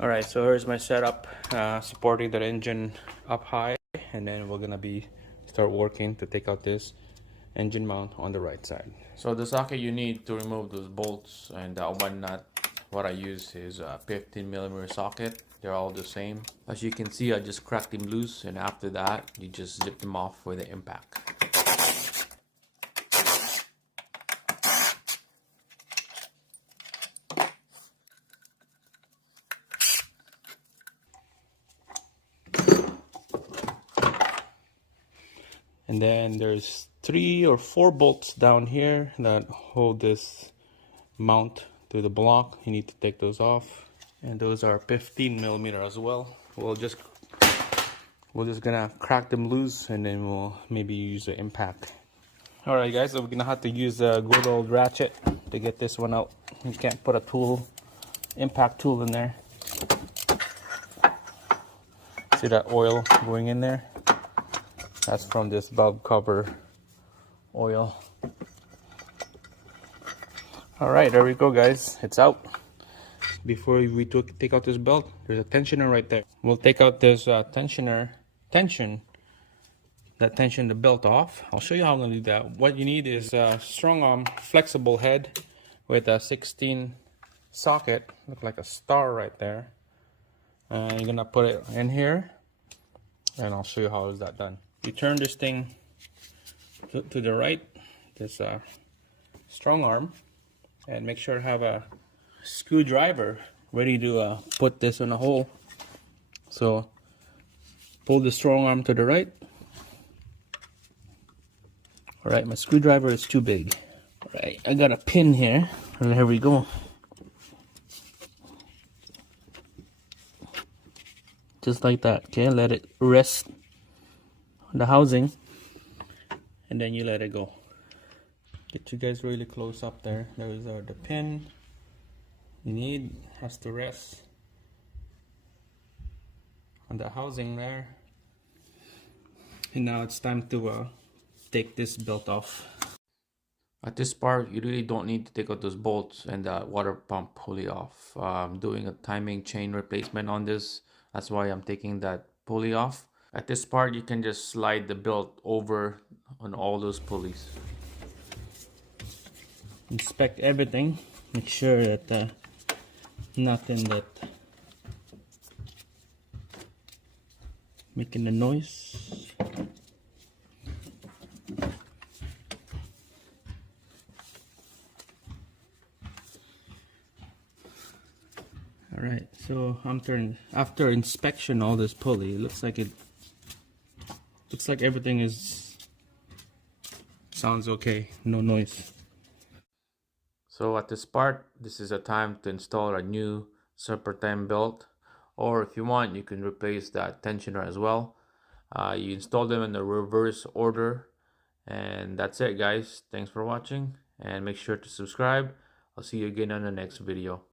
Alright, so here's my setup, supporting the engine up high, and then we're gonna start working to take out this engine mount on the right side. So the socket you need to remove those bolts and that one nut, what I use is a 15mm socket. They're all the same. As you can see, I just cracked them loose, and after that you just zip them off with the impact. And then there's 3 or 4 bolts down here that hold this mount to the block. You need to take those off, and those are 15mm as well. We're just gonna crack them loose, and then we'll maybe use the impact. All right, guys, so we're gonna have to use a good old ratchet to get this one out. You can't put a impact tool in there. See that oil going in there? That's from this valve cover oil. All right, there we go, guys. It's out. Before we take out this belt, there's a tensioner right there. We'll take out this tension the belt off. I'll show you how I'm gonna do that. What you need is a strong arm flexible head with a 16 socket. Look like a star right there. And you're gonna put it in here, and I'll show you how is that done. You turn this thing to the right, this strong arm, and make sure to have a screwdriver ready to put this in a hole. So pull the strong arm to the right. All right, my screwdriver is too big. All right, I got a pin here, and here we go. Just like that. Okay, let it rest on the housing, and then you let it go. Get you guys really close up there. There's the pin you need, has to rest on the housing there. And now it's time to take this belt off. At this part, you really don't need to take out those bolts and the water pump pulley off. I'm doing a timing chain replacement on this. That's why I'm taking that pulley off. At this part, you can just slide the belt over on all those pulleys. Inspect everything. Make sure that nothing that making a noise. All right, so after inspection all this pulley, it looks like everything sounds okay, no noise. So at this part, this is a time to install a new serpentine belt, or if you want, you can replace that tensioner as well. You install them in the reverse order, and that's it, guys. Thanks for watching, and make sure to subscribe. I'll see you again on the next video.